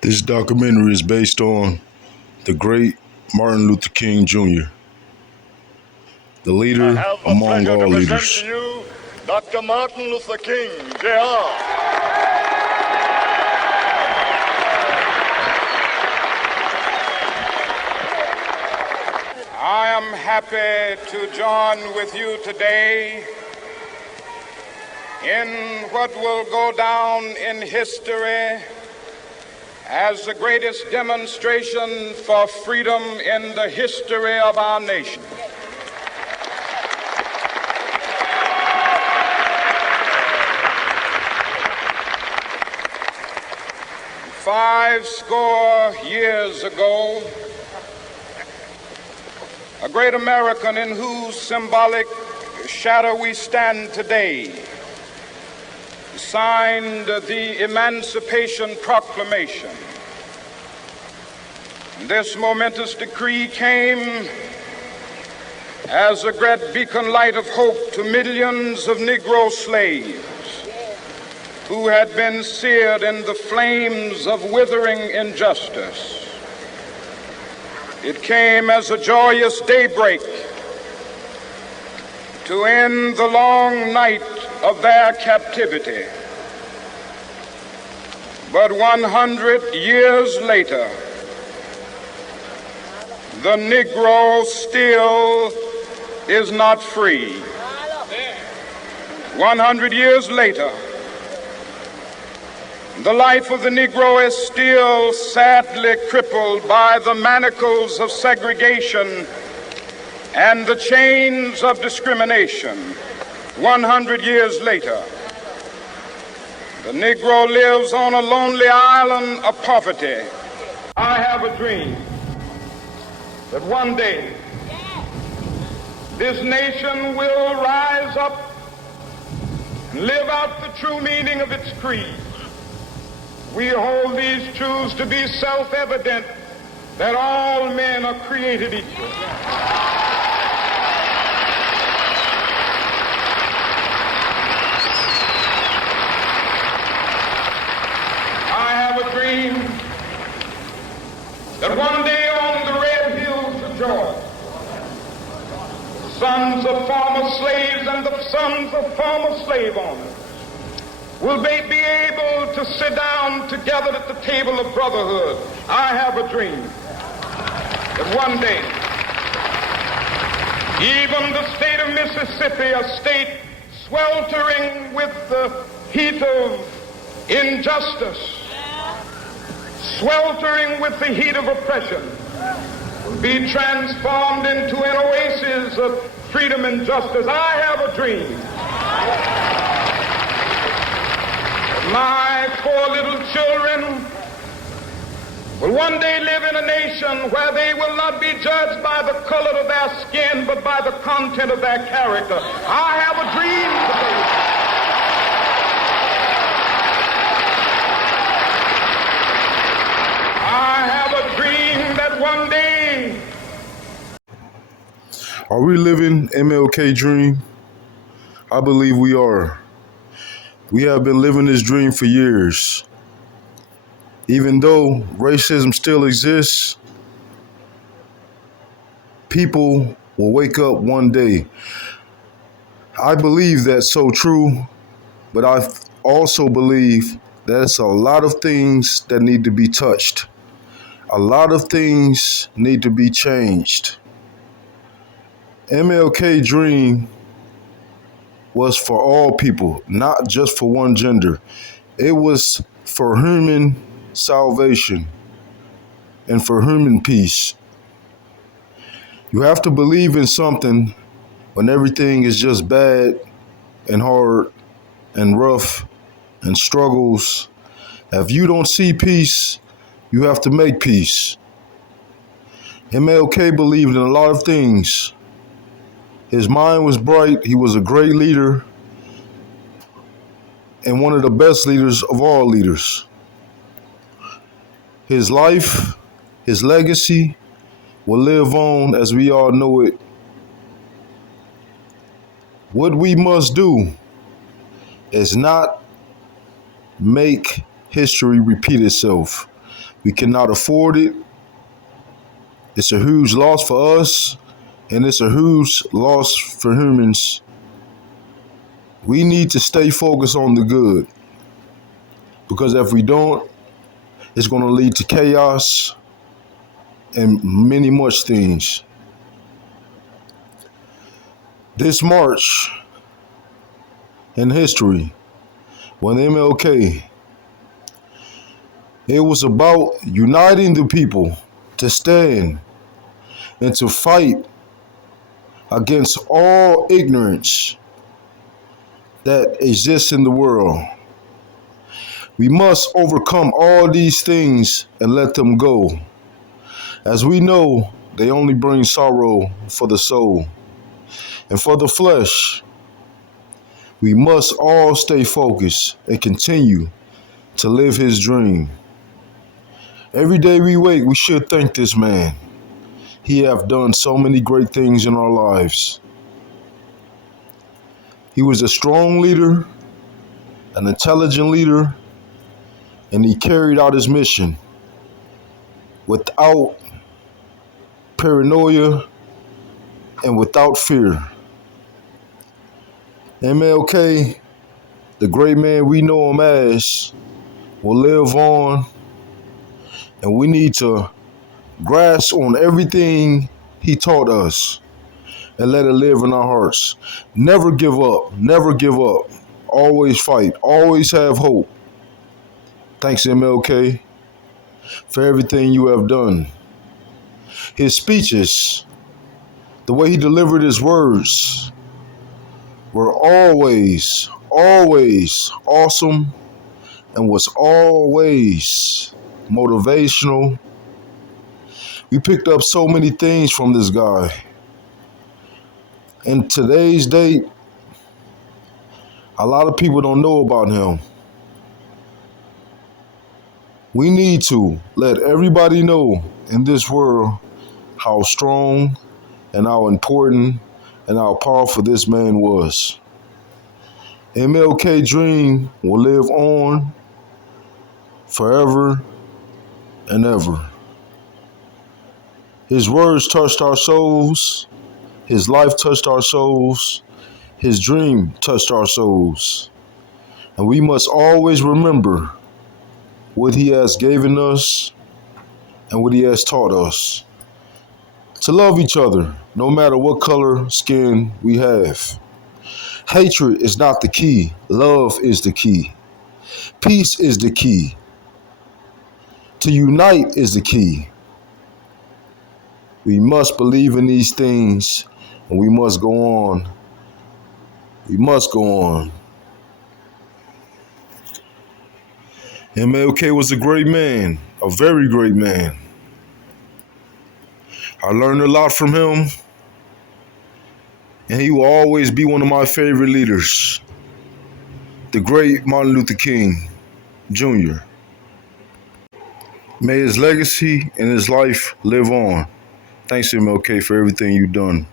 This documentary is based on the great Martin Luther King Jr., the I leader have the among pleasure to all present to leaders. you Dr. Martin Luther King, Jr. I am happy to join with you today in what will go down in history as the greatest demonstration for freedom in the history of our nation. Five score years ago, a great American in whose symbolic shadow we stand today signed the Emancipation Proclamation. This momentous decree came as a great beacon light of hope to millions of Negro slaves who had been seared in the flames of withering injustice. It came as a joyous daybreak to end the long night of their captivity. But 100 years later, the Negro still is not free. 100 years later, the life of the Negro is still sadly crippled by the manacles of segregation and the chains of discrimination. 100 years later, the Negro lives on a lonely island of poverty. I have a dream that one day this nation will rise up and live out the true meaning of its creed. We hold these truths to be self-evident, that all men are created equal. I have a dream that one day on the red hills of Georgia, the sons of former slaves and the sons of former slave owners will they be able to sit down together at the table of brotherhood. I have a dream that one day, even the state of Mississippi, a state sweltering with the heat of injustice, sweltering with the heat of oppression, will be transformed into an oasis of freedom and justice. I have a dream. My four little children will one day live in a nation where they will not be judged by the color of their skin, but by the content of their character. I have a dream today. I have a dream that one day. Are we living MLK dream? I believe we are. We have been living this dream for years. Even though racism still exists, people will wake up one day. I believe that's so true, but I also believe there's a lot of things that need to be touched. A lot of things need to be changed. MLK dream was for all people, not just for one gender. It was for human salvation and for human peace. You have to believe in something when everything is just bad and hard and rough and struggles. If you don't see peace, you have to make peace. MLK believed in a lot of things. His mind was bright. He was a great leader and one of the best leaders of all leaders. His life, his legacy will live on as we all know it. What we must do is not make history repeat itself, We cannot afford it. It's a huge loss for us, and it's a huge loss for humans. We need to stay focused on the good because if we don't, it's going to lead to chaos and many much things. This March in history, when MLK, it was about uniting the people to stand and to fight against all ignorance that exists in the world. We must overcome all these things and let them go. As we know, they only bring sorrow for the soul. And for the flesh, we must all stay focused and continue to live his dream. Every day we wake, we should thank this man. He have done so many great things in our lives. He was a strong leader, an intelligent leader, and he carried out his mission without paranoia and without fear. MLK, the great man we know him as, will live on, and we need to grasp on everything he taught us and let it live in our hearts. Never give up. Never give up. Always fight. Always have hope. Thanks, MLK, for everything you have done. His speeches, the way he delivered his words, were always, always awesome and was always motivational. We picked up so many things from this guy. In today's date, a lot of people don't know about him. We need to let everybody know in this world how strong and how important and how powerful this man was. MLK dream will live on forever and ever. His words touched our souls. His life touched our souls. His dream touched our souls. And we must always remember what he has given us and what he has taught us. To love each other, no matter what color skin we have. Hatred is not the key. Love is the key. Peace is the key. To unite is the key. We must believe in these things and we must go on. We must go on. MLK was a great man, a very great man. I learned a lot from him, and he will always be one of my favorite leaders. The great Martin Luther King Jr. May his legacy and his life live on. Thanks, MLK, for everything you've done.